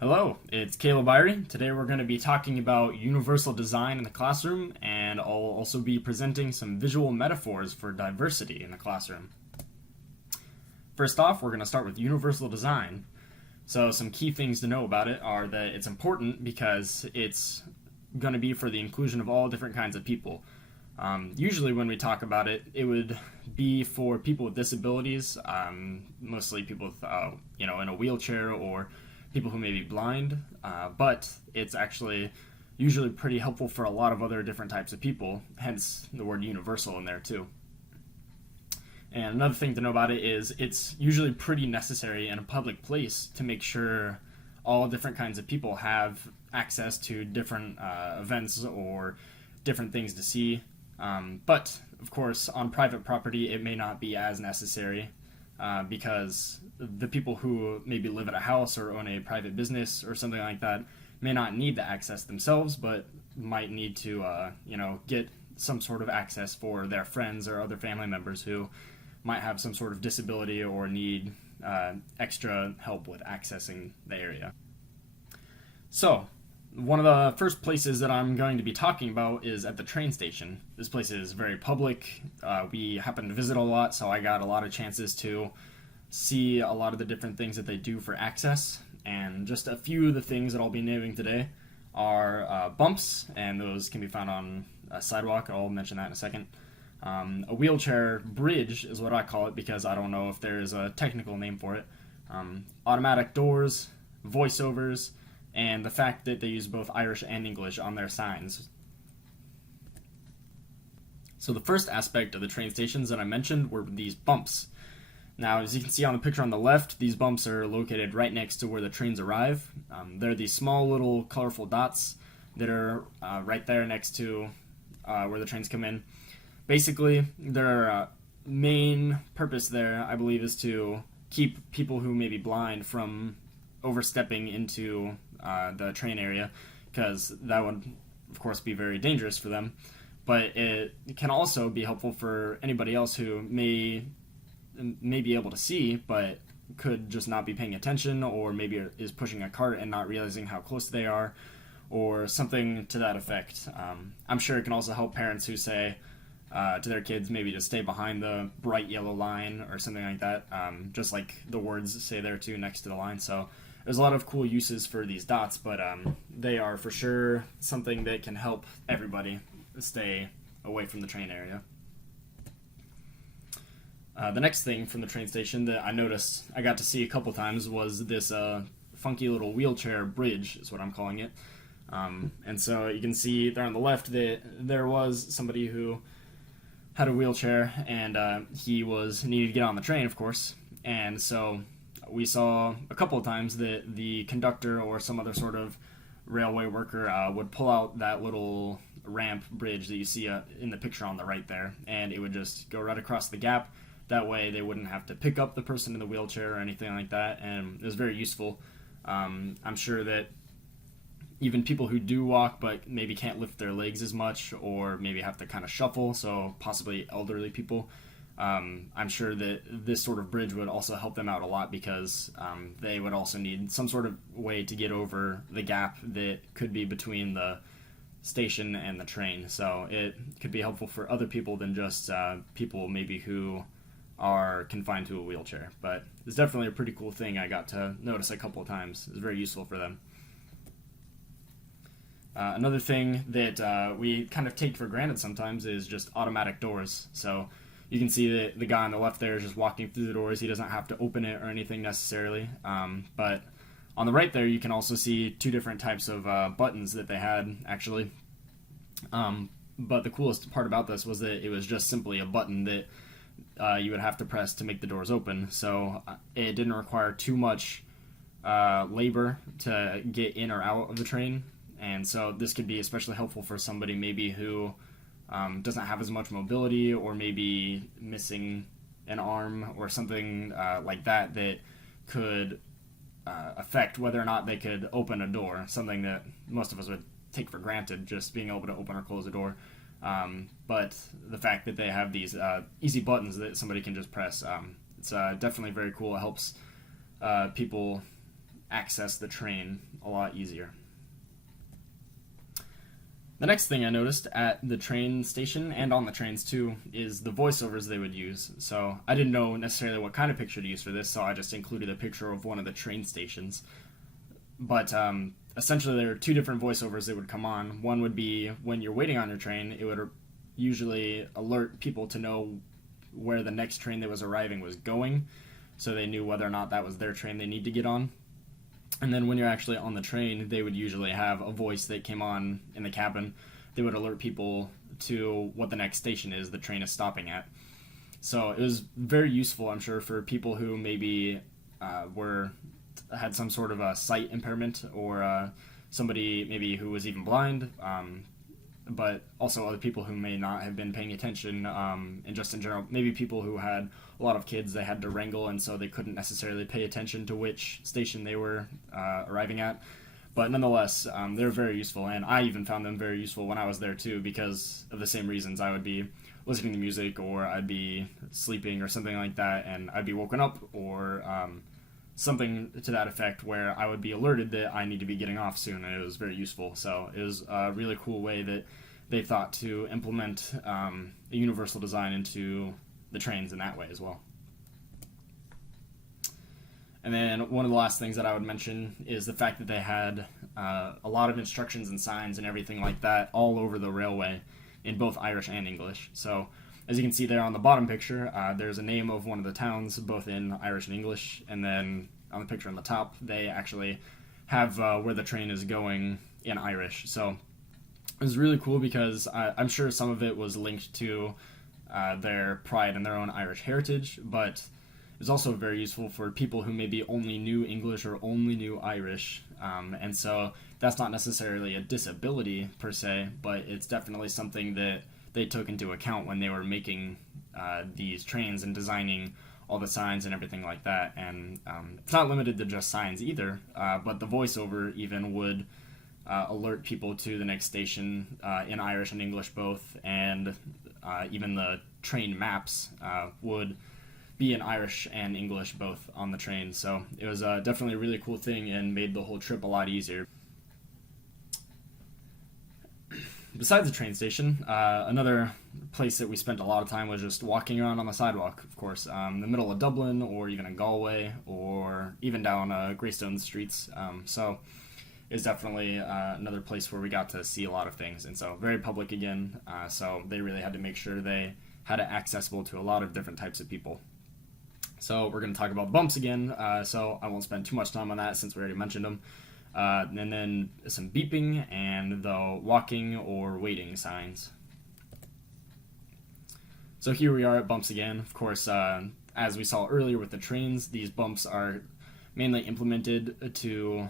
Hello, it's Kaleb Irey. Today we're going to be talking about universal design in the classroom, and I'll also be presenting some visual metaphors for diversity in the classroom. First off, we're going to start with universal design. So some key things to know about it are that it's important because it's going to be for the inclusion of all different kinds of people. Usually when we talk about it, it would be for people with disabilities, mostly people with, in a wheelchair or people who may be blind, but it's actually usually pretty helpful for a lot of other different types of people, hence the word universal in there too. And another thing to know about it is it's usually pretty necessary in a public place to make sure all different kinds of people have access to different events or different things to see. But, of course, on private property it may not be as necessary because the people who maybe live at a house or own a private business or something like that may not need the access themselves, but might need to, get some sort of access for their friends or other family members who might have some sort of disability or need extra help with accessing the area. So, one of the first places that I'm going to be talking about is at the train station. This place is very public. We happen to visit a lot, so I got a lot of chances to see a lot of the different things that they do for access. And just a few of the things that I'll be naming today are bumps, and those can be found on a sidewalk. I'll mention that in a second. A wheelchair bridge is what I call it because I don't know if there is a technical name for it. Automatic doors, voiceovers, and the fact that they use both Irish and English on their signs. So the first aspect of the train stations that I mentioned were these bumps. Now, as you can see on the picture on the left, these bumps are located right next to where the trains arrive. They're these small little colorful dots that are right there next to where the trains come in. Basically, their main purpose there, I believe, is to keep people who may be blind from overstepping into the train area, because that would, of course, be very dangerous for them. But it can also be helpful for anybody else who may be able to see, but could just not be paying attention, or maybe is pushing a cart and not realizing how close they are, or something to that effect. I'm sure it can also help parents who say to their kids maybe to stay behind the bright yellow line or something like that, just like the words say there too next to the line. So there's a lot of cool uses for these dots, but they are for sure something that can help everybody stay away from the train area. The next thing from the train station that I noticed I got to see a couple times was this funky little wheelchair bridge, is what I'm calling it. And so you can see there on the left that there was somebody who had a wheelchair, and he needed to get on the train, of course. And so we saw a couple of times that the conductor or some other sort of railway worker would pull out that little ramp bridge that you see in the picture on the right there, and it would just go right across the gap. That way they wouldn't have to pick up the person in the wheelchair or anything like that, and it was very useful. I'm sure that even people who do walk but maybe can't lift their legs as much, or maybe have to kind of shuffle, so possibly elderly people, I'm sure that this sort of bridge would also help them out a lot, because they would also need some sort of way to get over the gap that could be between the station and the train. So it could be helpful for other people than just people maybe who are confined to a wheelchair. But it's definitely a pretty cool thing I got to notice a couple of times. It's very useful for them. Another thing that we kind of take for granted sometimes is just automatic doors. So you can see that the guy on the left there is just walking through the doors. He doesn't have to open it or anything necessarily. But on the right there, you can also see two different types of buttons that they had, actually. But the coolest part about this was that it was just simply a button that you would have to press to make the doors open. So it didn't require too much labor to get in or out of the train. And so this could be especially helpful for somebody maybe who doesn't have as much mobility, or maybe missing an arm or something like that could affect whether or not they could open a door, something that most of us would take for granted, just being able to open or close a door. But the fact that they have these easy buttons that somebody can just press, it's definitely very cool. It helps people access the train a lot easier. The next thing I noticed at the train station and on the trains too is the voiceovers they would use. So I didn't know necessarily what kind of picture to use for this, so I just included a picture of one of the train stations. But essentially there are two different voiceovers that would come on. One would be when you're waiting on your train, it would usually alert people to know where the next train that was arriving was going, so they knew whether or not that was their train they need to get on. And then when you're actually on the train, they would usually have a voice that came on in the cabin. They would alert people to what the next station is the train is stopping at. So it was very useful, I'm sure, for people who maybe had some sort of a sight impairment, or somebody maybe who was even blind, but also other people who may not have been paying attention, and just in general, maybe people who had a lot of kids they had to wrangle, and so they couldn't necessarily pay attention to which station they were arriving at. But nonetheless, they're very useful, and I even found them very useful when I was there too, because of the same reasons. I would be listening to music, or I'd be sleeping or something like that, and I'd be woken up, or something to that effect, where I would be alerted that I need to be getting off soon, and it was very useful. So it was a really cool way that they thought to implement a universal design into the trains in that way as well. And then one of the last things that I would mention is the fact that they had a lot of instructions and signs and everything like that all over the railway in both Irish and English. So as you can see there on the bottom picture, there's a name of one of the towns both in Irish and English, and then on the picture on the top they actually have where the train is going in Irish. So it was really cool because I'm sure some of it was linked to their pride and their own Irish heritage, but it was also very useful for people who maybe only knew English or only knew Irish, and so that's not necessarily a disability per se, but it's definitely something that they took into account when they were making these trains and designing all the signs and everything like that. And it's not limited to just signs either, but the voiceover even would alert people to the next station in Irish and English both, and even the train maps would be in Irish and English both on the train. So it was definitely a really cool thing and made the whole trip a lot easier. Besides the train station, another place that we spent a lot of time was just walking around on the sidewalk, of course, in the middle of Dublin, or even in Galway, or even down Greystone streets. So it's definitely another place where we got to see a lot of things, and so very public again, so they really had to make sure they had it accessible to a lot of different types of people. So we're going to talk about bumps again, so I won't spend too much time on that since we already mentioned them. And then some beeping and the walking or waiting signs. So here we are at bumps again. Of course, as we saw earlier with the trains, these bumps are mainly implemented to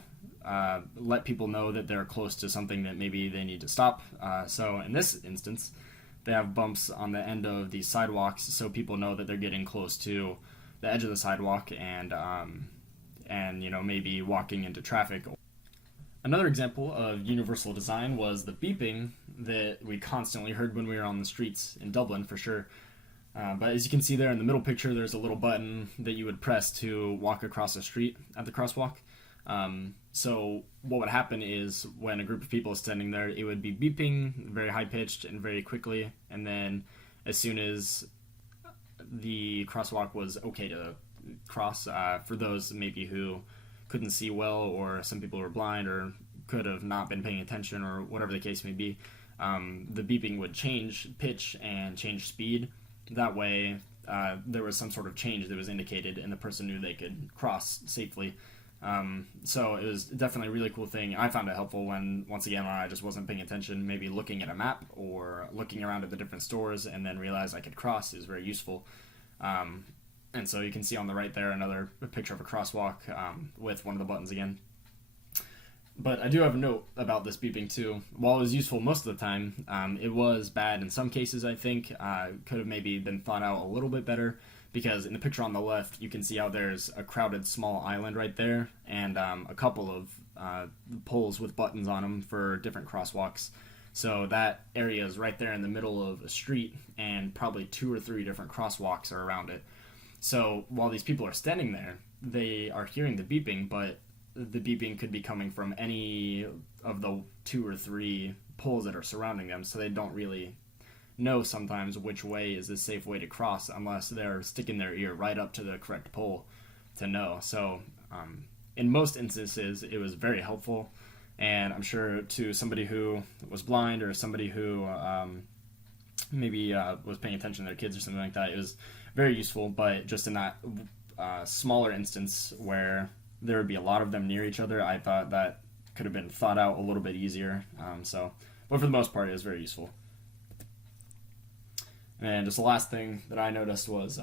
let people know that they're close to something that maybe they need to stop. So in this instance, they have bumps on the end of these sidewalks so people know that they're getting close to the edge of the sidewalk and maybe walking into traffic. Another example of universal design was the beeping that we constantly heard when we were on the streets in Dublin, for sure. But as you can see there in the middle picture, there's a little button that you would press to walk across the street at the crosswalk. So what would happen is when a group of people is standing there, it would be beeping very high-pitched and very quickly, and then as soon as the crosswalk was okay to cross, for those maybe who couldn't see well, or some people were blind or could have not been paying attention, or whatever the case may be, the beeping would change pitch and change speed. That way there was some sort of change that was indicated and the person knew they could cross safely. So it was definitely a really cool thing. I found it helpful when I just wasn't paying attention, maybe looking at a map or looking around at the different stores and then realized I could cross is very useful. And so you can see on the right there another picture of a crosswalk with one of the buttons again. But I do have a note about this beeping too. While it was useful most of the time, it was bad in some cases, I think. Could have maybe been thought out a little bit better, because in the picture on the left, you can see how there's a crowded small island right there, and a couple of poles with buttons on them for different crosswalks. So that area is right there in the middle of a street, and probably 2 or 3 different crosswalks are around it. So while these people are standing there, they are hearing the beeping, but the beeping could be coming from any of the 2 or 3 poles that are surrounding them, so they don't really know sometimes which way is the safe way to cross unless they're sticking their ear right up to the correct pole to know. So in most instances, it was very helpful, and I'm sure to somebody who was blind or somebody who maybe was paying attention to their kids or something like that, it was very useful. But just in that smaller instance where there would be a lot of them near each other, I thought that could have been thought out a little bit easier. But for the most part, it was very useful. And just the last thing that I noticed was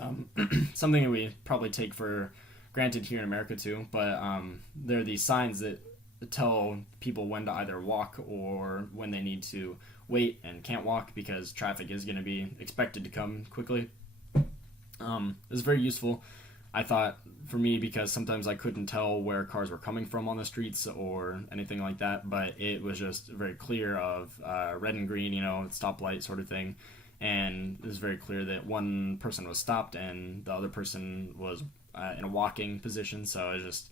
something that we probably take for granted here in America too, but there are these signs that tell people when to either walk or when they need to wait and can't walk because traffic is going to be expected to come quickly. It was very useful, I thought, for me, because sometimes I couldn't tell where cars were coming from on the streets or anything like that, but it was just very clear of red and green, stoplight sort of thing. And it was very clear that one person was stopped and the other person was in a walking position. So it was just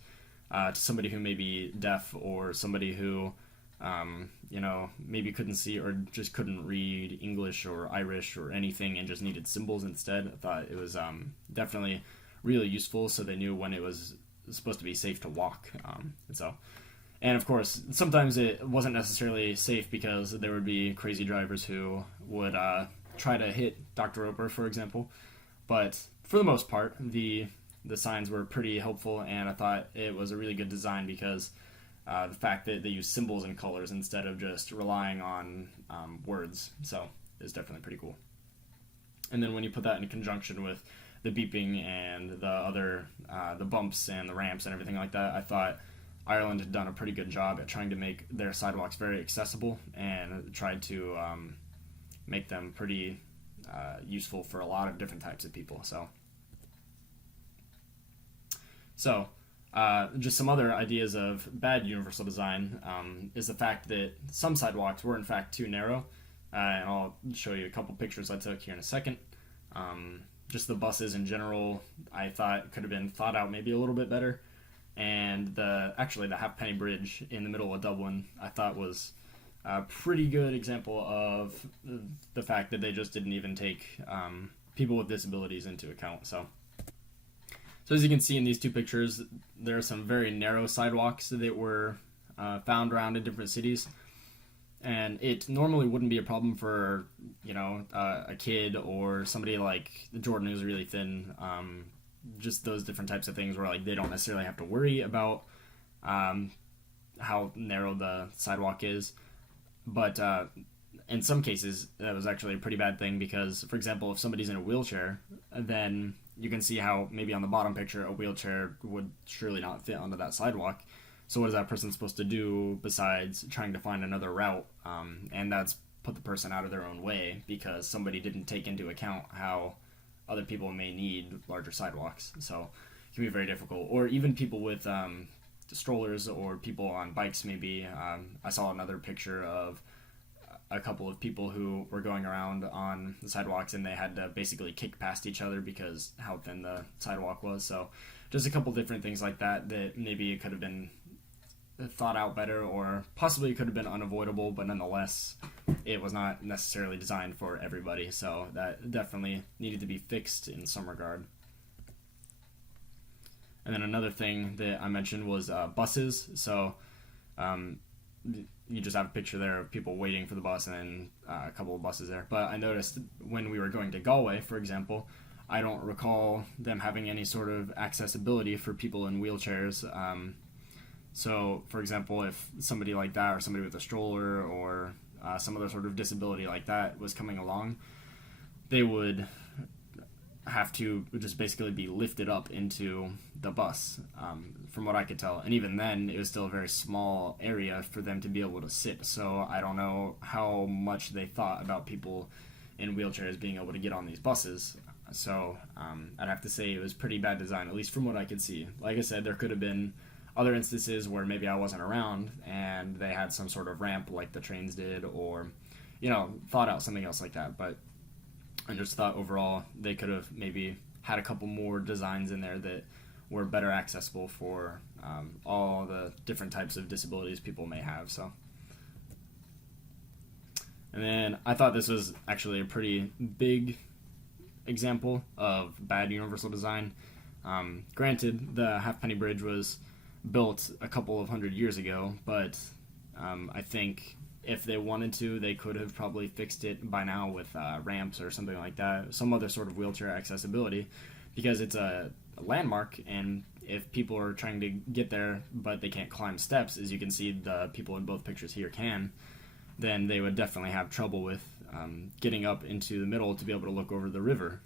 to somebody who may be deaf or somebody who, maybe couldn't see or just couldn't read English or Irish or anything and just needed symbols instead. I thought it was definitely really useful, so they knew when it was supposed to be safe to walk. And of course, sometimes it wasn't necessarily safe because there would be crazy drivers who would try to hit Dr. Roper, for example. But for the most part, the signs were pretty helpful, and I thought it was a really good design because the fact that they use symbols and colors instead of just relying on words. So it's definitely pretty cool. And then when you put that in conjunction with the beeping and the other the bumps and the ramps and everything like that, I thought Ireland had done a pretty good job at trying to make their sidewalks very accessible and tried to make them pretty useful for a lot of different types of people. So just some other ideas of bad universal design is the fact that some sidewalks were in fact too narrow, and I'll show you a couple pictures I took here in a second. Just the buses in general, I thought could have been thought out maybe a little bit better, and the halfpenny bridge in the middle of Dublin I thought was a pretty good example of the fact that they just didn't even take people with disabilities into account. So as you can see in these two pictures, there are some very narrow sidewalks that were found around in different cities. And it normally wouldn't be a problem for, a kid or somebody like Jordan who's really thin. Just those different types of things where they don't necessarily have to worry about how narrow the sidewalk is. But in some cases, that was actually a pretty bad thing because, for example, if somebody's in a wheelchair, then you can see how maybe on the bottom picture a wheelchair would surely not fit onto that sidewalk. So what is that person supposed to do besides trying to find another route? And that's put the person out of their own way because somebody didn't take into account how other people may need larger sidewalks. So it can be very difficult. Or even people with strollers or people on bikes maybe. I saw another picture of a couple of people who were going around on the sidewalks and they had to basically kick past each other because how thin the sidewalk was. So just a couple different things like that maybe it could have been thought out better or possibly could have been unavoidable, but nonetheless it was not necessarily designed for everybody, so that definitely needed to be fixed in some regard. And then another thing that I mentioned was buses. So you just have a picture there of people waiting for the bus and then a couple of buses there. But I noticed when we were going to Galway, for example, I don't recall them having any sort of accessibility for people in wheelchairs. So, for example, if somebody like that or somebody with a stroller or some other sort of disability like that was coming along, they would have to just basically be lifted up into the bus, from what I could tell. And even then, it was still a very small area for them to be able to sit. So I don't know how much they thought about people in wheelchairs being able to get on these buses. So I'd have to say it was pretty bad design, at least from what I could see. Like I said, there could have been other instances where maybe I wasn't around and they had some sort of ramp like the trains did, or, thought out something else like that. But I just thought overall they could have maybe had a couple more designs in there that were better accessible for all the different types of disabilities people may have. So, and then I thought this was actually a pretty big example of bad universal design. Granted, the Halfpenny Bridge was built a couple of hundred years ago, but I think if they wanted to, they could have probably fixed it by now with ramps or something like that, some other sort of wheelchair accessibility, because it's a landmark, and if people are trying to get there but they can't climb steps, as you can see the people in both pictures here can, then they would definitely have trouble with getting up into the middle to be able to look over the river.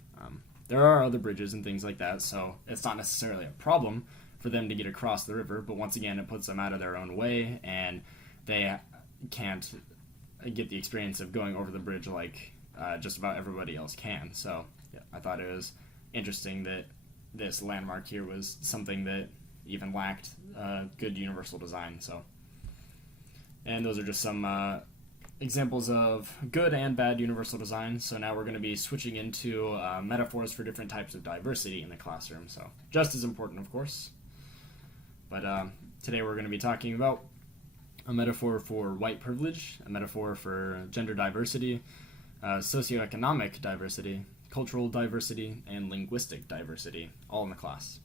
There are other bridges and things like that, so it's not necessarily a problem for them to get across the river, but once again, it puts them out of their own way, and they can't get the experience of going over the bridge like just about everybody else can. So yeah, I thought it was interesting that this landmark here was something that even lacked good universal design. So, and those are just some examples of good and bad universal design. So now we're going to be switching into metaphors for different types of diversity in the classroom. So just as important, of course. But today we're going to be talking about a metaphor for white privilege, a metaphor for gender diversity, socioeconomic diversity, cultural diversity, and linguistic diversity, all in the class.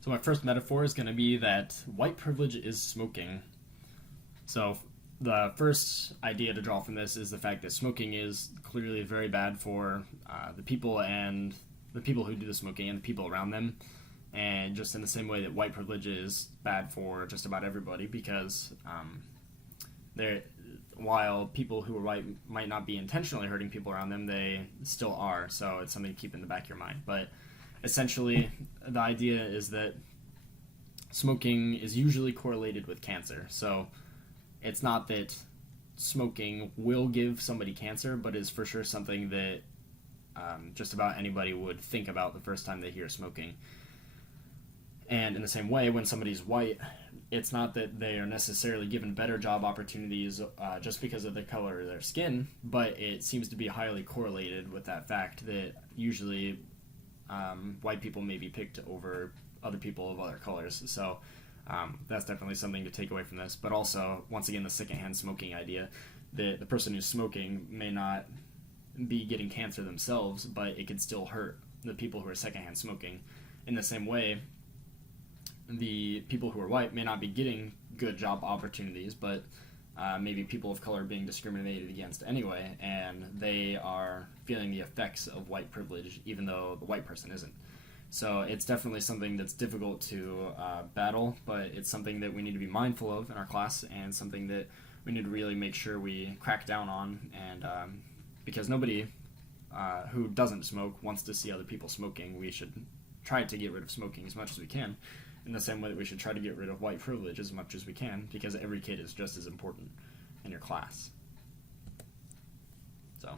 So my first metaphor is going to be that white privilege is smoking. So the first idea to draw from this is the fact that smoking is clearly very bad for the people who do the smoking and the people around them. And just in the same way that white privilege is bad for just about everybody, because while people who are white might not be intentionally hurting people around them, they still are. So it's something to keep in the back of your mind. But essentially, the idea is that smoking is usually correlated with cancer. So it's not that smoking will give somebody cancer, but is for sure something that just about anybody would think about the first time they hear smoking. And in the same way, when somebody's white, it's not that they are necessarily given better job opportunities just because of the color of their skin, but it seems to be highly correlated with that fact that usually white people may be picked over other people of other colors. So that's definitely something to take away from this. But also, once again, the secondhand smoking idea, that the person who's smoking may not be getting cancer themselves, but it could still hurt the people who are secondhand smoking. In the same way, the people who are white may not be getting good job opportunities, but maybe people of color are being discriminated against anyway, and they are feeling the effects of white privilege, even though the white person isn't. So it's definitely something that's difficult to battle, but it's something that we need to be mindful of in our class, and something that we need to really make sure we crack down on, and because nobody who doesn't smoke wants to see other people smoking. We should try to get rid of smoking as much as we can, in the same way that we should try to get rid of white privilege as much as we can, because every kid is just as important in your class. So,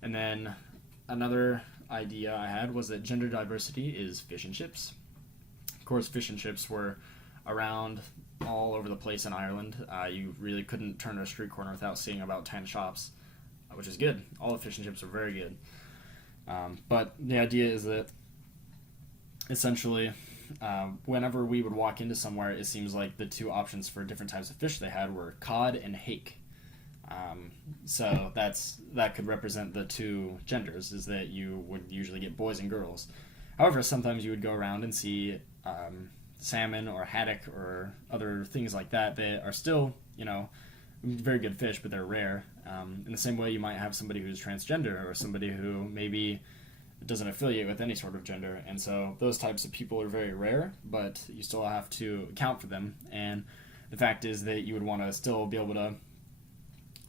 and then another idea I had was that gender diversity is fish and chips. Of course, fish and chips were around all over the place in Ireland. You really couldn't turn a street corner without seeing about 10 shops, which is good. All the fish and chips are very good. But the idea is that essentially, whenever we would walk into somewhere, it seems like the two options for different types of fish they had were cod and hake. So that could represent the two genders, is that you would usually get boys and girls. However, sometimes you would go around and see salmon or haddock or other things like that that are still, very good fish, but they're rare. In the same way, you might have somebody who's transgender, or somebody who maybe doesn't affiliate with any sort of gender, and so those types of people are very rare, but you still have to account for them. And the fact is that you would want to still be able to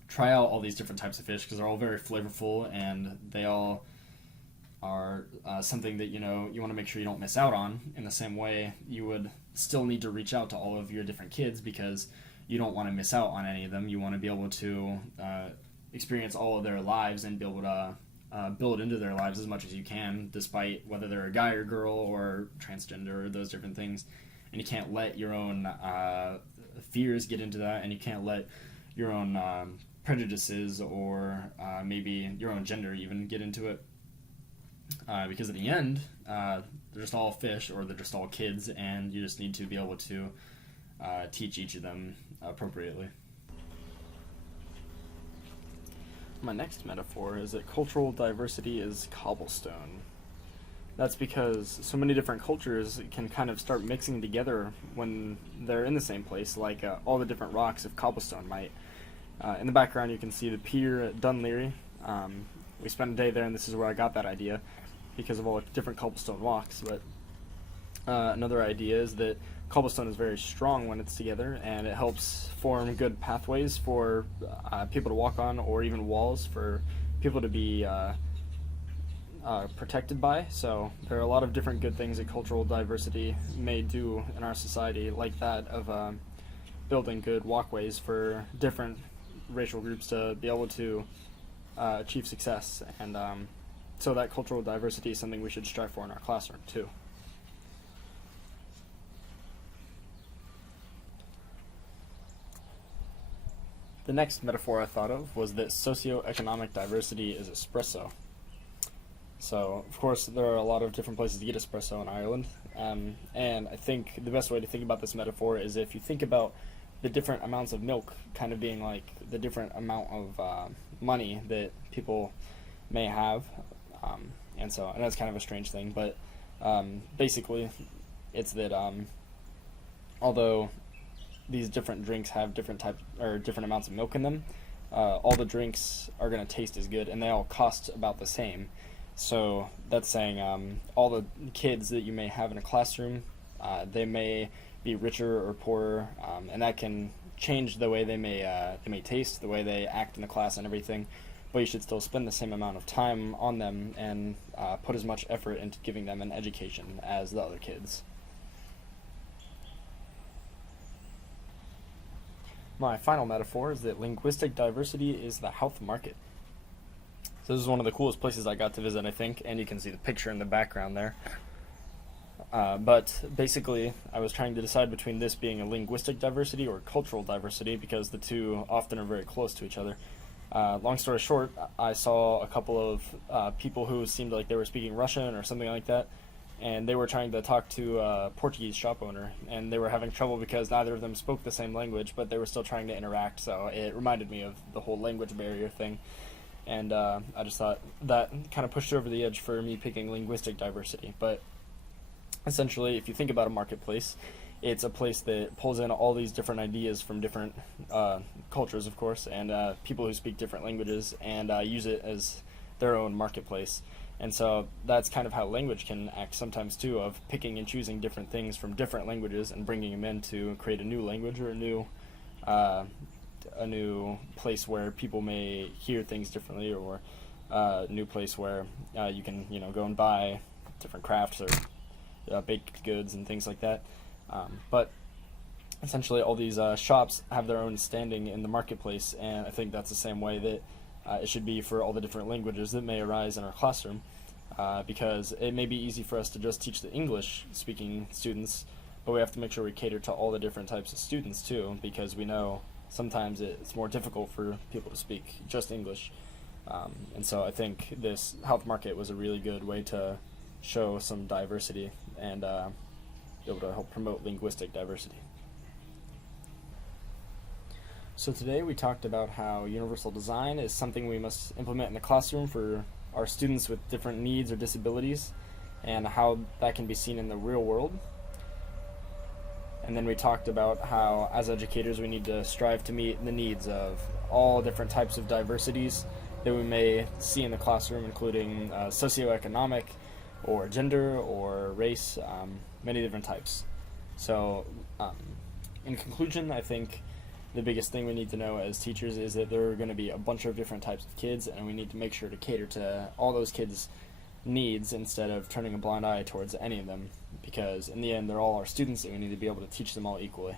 try out all these different types of fish, because they're all very flavorful, and they all are something that you want to make sure you don't miss out on. In the same way, you would still need to reach out to all of your different kids, because you don't want to miss out on any of them. You want to be able to experience all of their lives and be able to build into their lives as much as you can, despite whether they're a guy or girl or transgender or those different things. And you can't let your own fears get into that, and you can't let your own prejudices or maybe your own gender even get into it. because in the end, they're just all fish or they're just all kids, and you just need to be able to teach each of them appropriately. My next metaphor is that cultural diversity is cobblestone. That's because so many different cultures can kind of start mixing together when they're in the same place, like all the different rocks of cobblestone might. In the background you can see the pier at Dunleary. We spent a day there, and this is where I got that idea, because of all the different cobblestone walks. But another idea is that cobblestone is very strong when it's together, and it helps form good pathways for people to walk on, or even walls for people to be protected by. So there are a lot of different good things that cultural diversity may do in our society, like that of building good walkways for different racial groups to be able to achieve success. And so that cultural diversity is something we should strive for in our classroom too. The next metaphor I thought of was that socioeconomic diversity is espresso. So, of course, there are a lot of different places to get espresso in Ireland, and I think the best way to think about this metaphor is if you think about the different amounts of milk kind of being like the different amount of money that people may have, and that's kind of a strange thing, but basically it's that although these different drinks have different types or different amounts of milk in them, all the drinks are going to taste as good, and they all cost about the same. So that's saying all the kids that you may have in a classroom, they may be richer or poorer, and that can change the way they may taste, the way they act in the class and everything. But you should still spend the same amount of time on them and put as much effort into giving them an education as the other kids. My final metaphor is that linguistic diversity is the health market. So this is one of the coolest places I got to visit, I think, and you can see the picture in the background there. But basically, I was trying to decide between this being a linguistic diversity or cultural diversity, because the two often are very close to each other. Long story short, I saw a couple of people who seemed like they were speaking Russian or something like that, and they were trying to talk to a Portuguese shop owner, and they were having trouble because neither of them spoke the same language, but they were still trying to interact. So it reminded me of the whole language barrier thing, and I just thought that kind of pushed over the edge for me picking linguistic diversity. But essentially, if you think about a marketplace, it's a place that pulls in all these different ideas from different cultures, of course, and people who speak different languages, and use it as their own marketplace. And so that's kind of how language can act sometimes too, of picking and choosing different things from different languages and bringing them in to create a new language or a new place where people may hear things differently, or a new place where you can go and buy different crafts or baked goods and things like that. But essentially all these shops have their own standing in the marketplace, and I think that's the same way that it should be for all the different languages that may arise in our classroom, because it may be easy for us to just teach the English-speaking students, but we have to make sure we cater to all the different types of students too, because we know sometimes it's more difficult for people to speak just English. And so I think this health market was a really good way to show some diversity and be able to help promote linguistic diversity. So today we talked about how universal design is something we must implement in the classroom for our students with different needs or disabilities, and how that can be seen in the real world. And then we talked about how, as educators, we need to strive to meet the needs of all different types of diversities that we may see in the classroom, including socioeconomic, or gender, or race, many different types. So, in conclusion, I think the biggest thing we need to know as teachers is that there are going to be a bunch of different types of kids, and we need to make sure to cater to all those kids' needs instead of turning a blind eye towards any of them, because in the end they're all our students and we need to be able to teach them all equally.